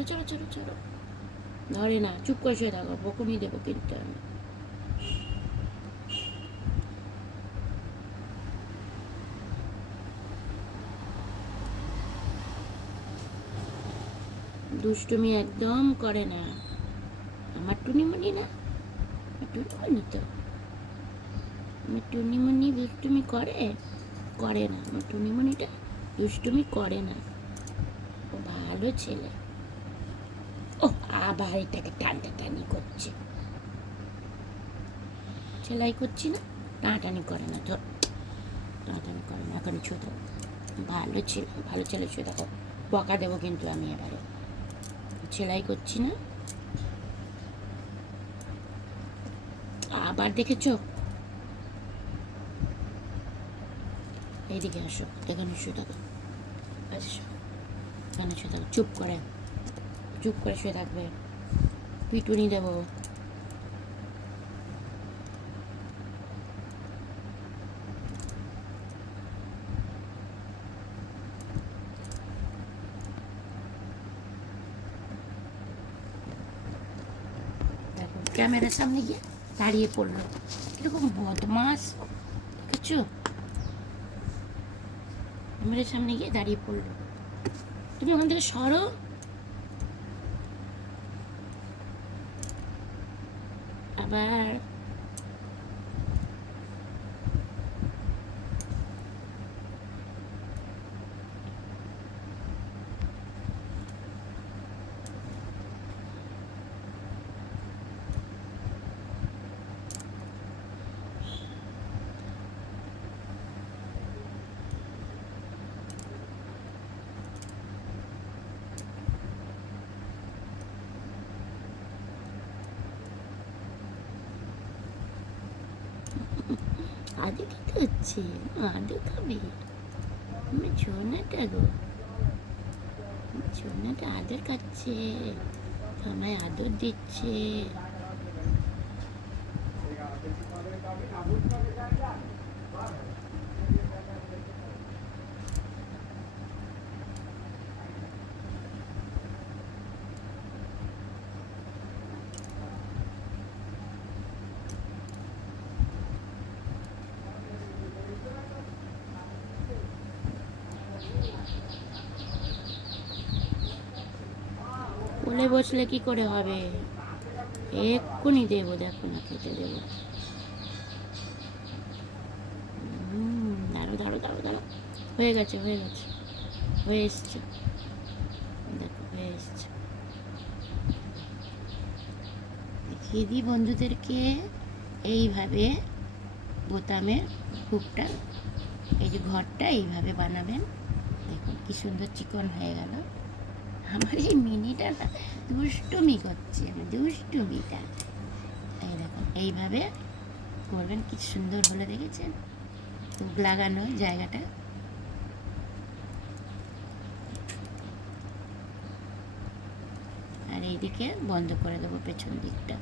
ছাড়ো ছাড়ো ছাড়ো ছাড়ো, ধরে না, চুপ করে শুয়ে থাকো, বকুনি দেবো কিন্তু আমি। দুষ্টুমি একদম করে না আমার টুনিমণি, না টুনিমণি তো, আমার টুনিমণি দুষ্টুমি করে করে না, আমার টুনিমণিটা দুষ্টুমি করে না, ও ভালো ছেলে। ও আবার এটাকে টানটানি করছে, সেলাই করছি না, টানাটানি করে না, ধর টানাটানি করে না, এখন ছুঁয়ে থাকো, ভালো ছেলে, ভালো ছেলে, ছুঁয়ে থাকো, বকা দেবো কিন্তু আমি এবারে, সেলাই করছি না, আবার দেখেছো, এইদিকে আসো, এখানে শুয়ে থাকো, আসো এখানে শুয়ে থাকো, চুপ করে শুয়ে থাকবে, পিটুনি দেবো। দেখো ক্যামেরার সামনে গিয়ে দাঁড়িয়ে পড়লো, এরকম বদমাস, দেখেছো, ক্যামেরার সামনে গিয়ে দাঁড়িয়ে পড়লো, তুমি ওখান থেকে সরো। আবার আদু খেতে হচ্ছে, আদু খাবে, আমার ছোনাটা গো, ছোনাটা আদর খাচ্ছে, আমায় আদর দিচ্ছে। কোলে বসলে কি করে হবে, এক্ষুনি দেবো, দেখো না খেতে দেবো। দাঁড়ো দাঁড়ো দাঁড়ো দাঁড়ো, হয়ে গেছে হয়ে গেছে, হয়ে এসছে, দেখো হয়ে এসছে। দেখিয়ে দিই বন্ধুদেরকে, এইভাবে বোতামের হুকটা, এই যে ঘরটা এইভাবে বানাবেন, দেখুন কি সুন্দর চিকন হয়ে গেল। আমার এই মিনিটা না দুষ্টুমি করছে, দুষ্টুমিটা, এই দেখুন এইভাবে করবেন, কি সুন্দর হলে দেখেছেন, হুক লাগানো জায়গাটা। আর এইদিকে বন্ধ করে দেবো পেছন দিকটা,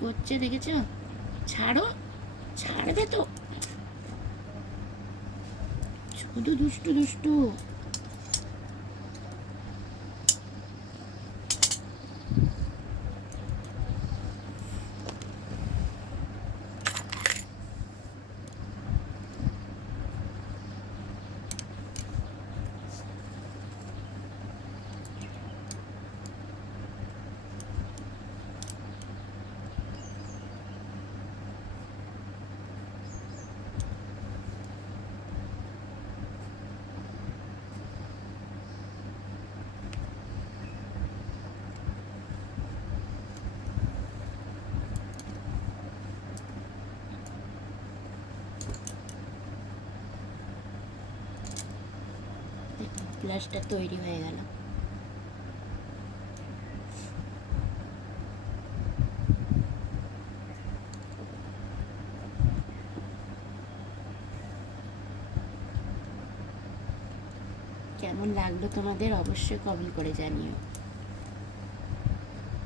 করছে দেখেছো, ছাড়ো, ছাড়বে তো, শুধু দুষ্টু দুষ্টু। প্লাসটা তৈরি হয়ে গেল। কেমন লাগলো তোমাদের অবশ্যই কমেন্ট করে জানিও।